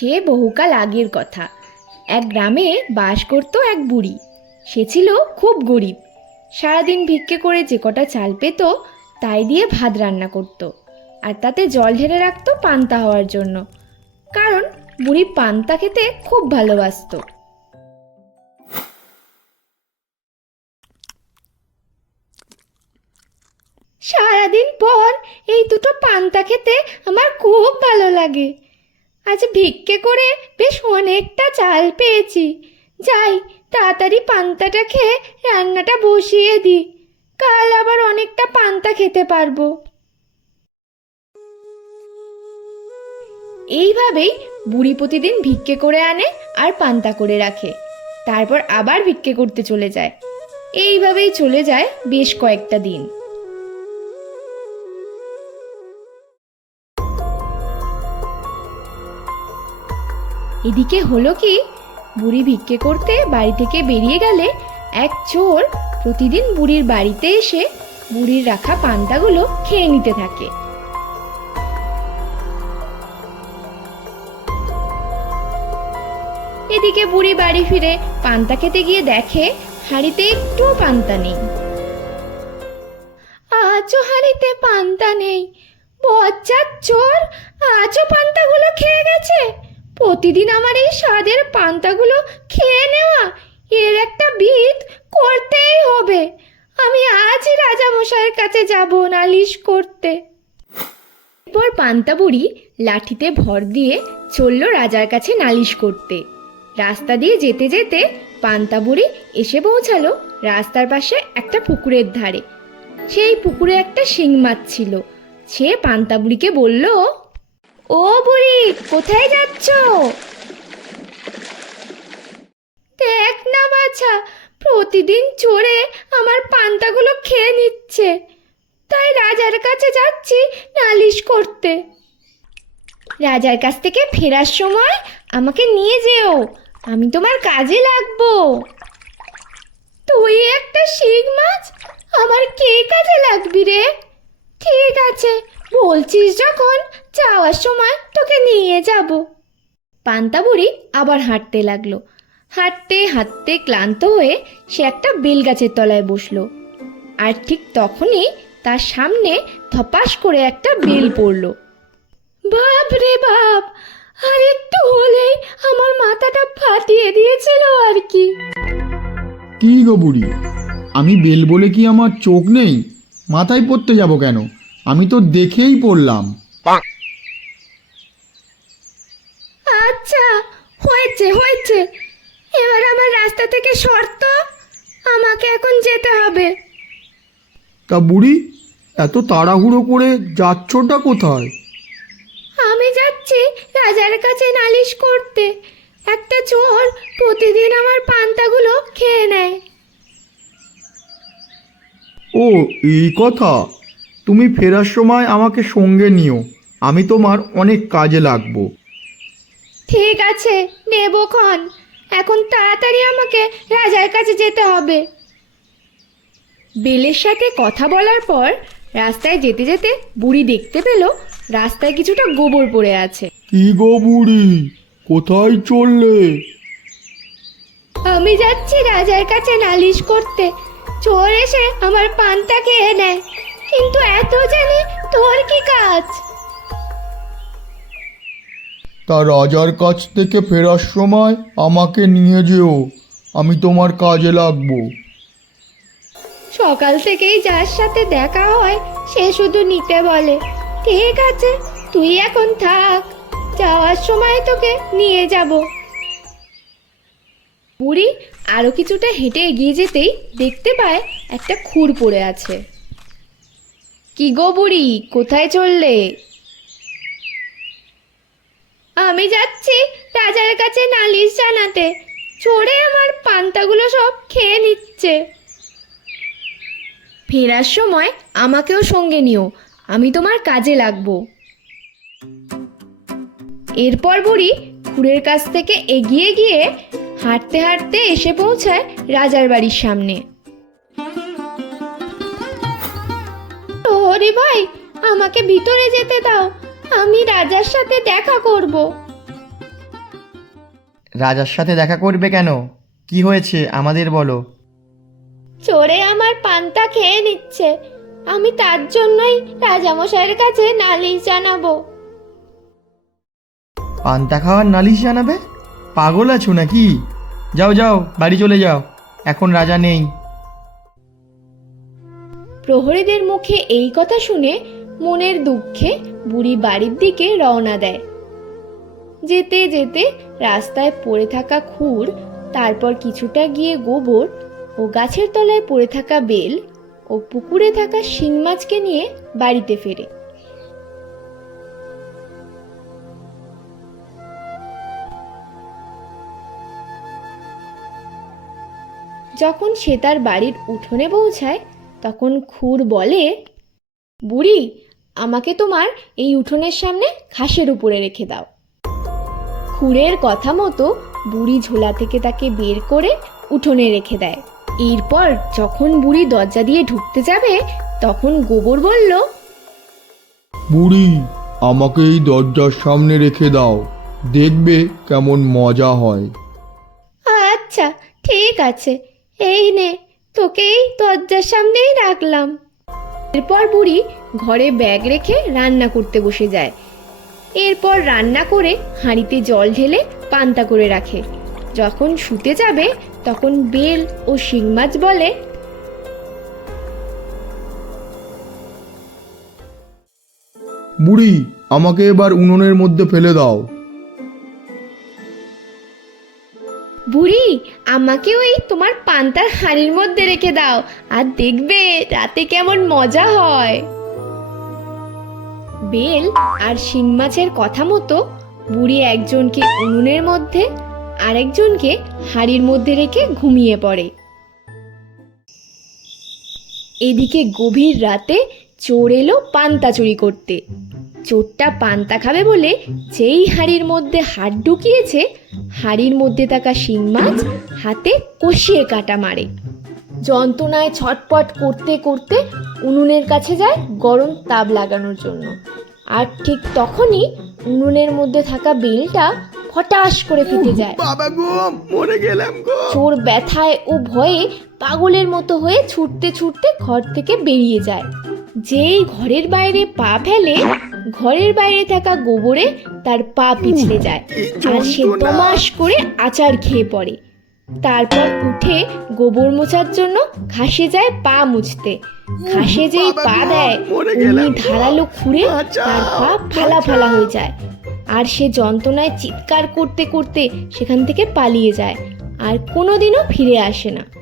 সে বহুকাল আগের কথা। এক গ্রামে বাস করত এক বুড়ি। সে ছিল খুব গরিব। সারাদিন ভিক্ষে করে যে কটা চাল পেত, তাই দিয়ে ভাত রান্না করত। আর তাতে জল ঢেলে রাখতো পান্তা হওয়ার জন্য। কারণ বুড়ি পান্তা খেতে খুব ভালোবাসতো। সারাদিন পর এই দুটো পান্তা খেতে আমার খুব ভালো লাগে। আজ ভিক্ষে করে বেশ অনেকটা চাল পেয়েছি। যাই, তাড়াতাড়ি পান্তাটা খেয়ে রান্নাটা বসিয়ে দিই কাল আবার অনেকটা পান্তা খেতে পারব। এইভাবেই বুড়ি প্রতিদিন ভিক্ষে করে আনে আর পান্তা করে রাখে। তারপর আবার ভিক্ষে করতে চলে যায়। এইভাবেই চলে যায় বেশ কয়েকটা দিন। এদিকে হলো কি, বুড়ি ভিক্ষে করতে বাড়ি থেকে বেরিয়ে গেলে এক চোর প্রতিদিন বুড়ির বাড়িতে এসে বুড়ির রাখা পান্তাগুলো খেয়ে নিতে থাকে। এদিকে বুড়ি বাড়ি ফিরে পান্তা খেতে গিয়ে দেখে, হাড়িতে একটুও পান্তা নেই। আজও হাড়িতে পান্তা নেই। বজ্জার চোর, আজও পান্তাগুলো খেয়ে গেছে। প্রতিদিন আমার এই স্বাদের পান্তাগুলো খেয়ে নেওয়া, এর একটা বিদ করতেই হবে। আমি আজই রাজামশাইয়ের কাছে যাব নালিশ করতে। এরপর পান্তা বুড়ি লাঠিতে ভর দিয়ে চলল রাজার কাছে নালিশ করতে। রাস্তা দিয়ে যেতে যেতে পান্তা বুড়ি এসে পৌঁছালো রাস্তার পাশে একটা পুকুরের ধারে। সেই পুকুরে একটা শিং মাছ ছিল। সে পান্তা বুড়িকে বলল ও বুড়ি, কোথায় যাচ্ছ? দেখ না বাছা, প্রতিদিন চড়ে আমার পান্তাগুলো খেয়ে নিচ্ছে। তাই রাজার কাছে যাচ্ছি নালিশ করতে। রাজার কাছ থেকে ফেরার সময় আমাকে নিয়ে যেও, আমি তোমার কাজে লাগবো। তুই একটা শিখ মাছ, আমার কে কাজে লাগবি রে? ঠিক আছে বলছিস যখন, যাওয়ার সময় তোকে নিয়ে যাব। পান্তা বুড়ি আবার হাঁটতে লাগল। হাঁটতে হাঁটতে ক্লান্ত হয়ে সে একটা বেল গাছের তলায় বসল। আর ঠিক তখনই তার সামনে ধপাস করে একটা বেল পড়ল। বাপ রে বাপ, আর একটু হলেই আমার মাথাটা ফাটিয়ে দিয়েছিল আর কি। কি গো বুড়ি, আমি বেল বলে কি আমার চোখ নেই? মাথায় পড়তে যাব কেন? আমি তো দেখেই পড়লাম। আচ্ছা হয়েছে হয়েছে। এবার আমার রাস্তা থেকে শর্ত আমাকে এখন যেতে হবে। তা বুড়ি এত তাড়াহুড়ো করে যাচ্ছটা কোথায়? আমি যাচ্ছি রাজার কাছে নালিশ করতে। একটা চোর প্রতিদিন আমার পান্তাগুলো খেয়ে নেয়। ও এই কথা? তুমি ফেরার সময় আমাকে সঙ্গে নিও। আমি তোমার অনেক কাজে লাগবো। ঠিক আছে নেবক্ষণ এখন তাড়াতাড়ি আমাকে রাজার কাছে যেতে হবে। বেলের সাথে কথা বলার পর রাস্তায় যেতে যেতে বুড়ি দেখতে পেল রাস্তায় কিছুটা গোবর পড়ে আছে। কি গো বুড়ি? কোথায় চললে? আমি যাচ্ছি রাজার কাছে নালিশ করতে। চোর এসে আমার পানটা খেয়ে নেয়। কিন্তু এত জানি তোর কি কাজ? তা রাজার কাছ থেকে ফেরার সময় আমাকে নিয়ে যেও আমি তোমার কাজে লাগবো। সকাল থেকেই যার সাথে দেখা হয় সে শুধু নিতে বলে ঠিক আছে তুই এখন থাক যাওয়ার সময় তোকে নিয়ে যাব। বুড়ি আরও কিছুটা হেঁটে এগিয়ে যেতেই দেখতে পায় একটা খুর পড়ে আছে। কি গো বুড়ি? কোথায় চললে? আমি যাচ্ছি রাজার কাছে নালিশ জানাতে। চড়ে আমার পান্তাগুলো সব খেয়ে নিচ্ছে। ফেরার সময় আমাকেও সঙ্গে নিও, আমি তোমার কাজে লাগবো। এরপর বুড়ি খুড়ের কাছ থেকে এগিয়ে গিয়ে হাঁটতে হাঁটতে এসে পৌঁছায় রাজার বাড়ির সামনে। হরি ভাই আমাকে ভিতরে যেতে দাও। আমি রাজার সাথে দেখা করব। রাজার সাথে দেখা করবে কেন? কি হয়েছে আমাদের বলো। চোরে আমার পান্তা খেয়ে নিচ্ছে। আমি তার জন্যই রাজামশাইয়ের কাছে নালিশ জানাব। পান্তা খাওয়ার নালিশ জানাবে? পাগল আছো নাকি? যাও যাও বাড়ি চলে যাও। এখন রাজা নেই। প্রহরীদের মুখে এই কথা শুনে মনের দুঃখে বুড়ি বাড়ির দিকে রওনা দেয়। যেতে যেতে রাস্তায় পড়ে থাকা খুর, তারপর কিছুটা গিয়ে গোবর ও গাছের তলায় পড়ে থাকা বেল ও পুকুরে থাকা শিং মাছকে নিয়ে বাড়িতে ফেরে। যখন সে তার বাড়ির উঠোনে পৌঁছায় তখন খুর বলে বুড়ি আমাকে তোমার এই উঠোনের সামনে ঘাসের উপরে রেখে দাও। খুরের কথা মতো বুড়ি ঝোলা থেকে তাকে বের করে উঠোনে রেখে দেয়। এরপর যখন বুড়ি দরজা দিয়ে ঢুকতে যাবে তখন গোবর বলল বুড়ি আমাকে এই দরজার সামনে রেখে দাও। দেখবে কেমন মজা হয়। আচ্ছা ঠিক আছে এই নে। তোকে এই দরজার সামনেই রাখলাম। এরপর বুড়ি ঘরে ব্যাগ রেখে রান্না করতে বসে যায়। এরপর রান্না করে হাঁড়িতে জল ঢেলে পান্তা করে রাখে। যখন শুতে যাবে, তখন বেল ও শিং মাছ বলে, বুড়ি, আমাকে এবার উনুনের মধ্যে ফেলে দাও। বুড়ি আমাকে ওই তোমার পান্তার হাঁড়ির মধ্যে রেখে দাও, আর দেখবে রাতে কেমন মজা হয়। বেল আর শিং মাছের কথা মতো বুড়ি একজনকে উনুনের মধ্যে, আরেকজনকে হাঁড়ির মধ্যে রেখে ঘুমিয়ে পড়ে। এদিকে গভীর রাতে চোর এলো পান্তা চুরি করতে। চোরটা পান্তা খাবে বলে যেই হাঁড়ির মধ্যে হাত ঢুকিয়েছে হাঁড়ির মধ্যে থাকা শিং মাছ হাতে কষিয়ে কাটা মারে। যন্ত্রণায় ছটপট করতে করতে উনুনের কাছে যায় গরম তাপ লাগানোর জন্য। আর ঠিক তখনই উনুনের মধ্যে থাকা বেলটা ফটাস করে ফেটে যায়। বাবা গো মরে গেলাম গো। চোর ব্যথায় ও ভয়ে পাগলের মতো হয়ে ছুটতে ছুটতে ঘর থেকে বেরিয়ে যায়। যেই ঘরের বাইরে পা ফেলে ঘরের বাইরে থাকা গোবরে তার পা পিছলে যায় আর সে তমাস করে আচার খেয়ে পড়ে। তারপর উঠে গোবর মোছার জন্য ঘাসে যায় পা মুছতে। ঘাসে যেই পা দেয় অমনি ধারালো খুঁড়ে তার পা ফালা ফালা হয়ে যায়। আর সে যন্ত্রণায় চিৎকার করতে করতে সেখান থেকে পালিয়ে যায়। আর কোনোদিনও ফিরে আসে না।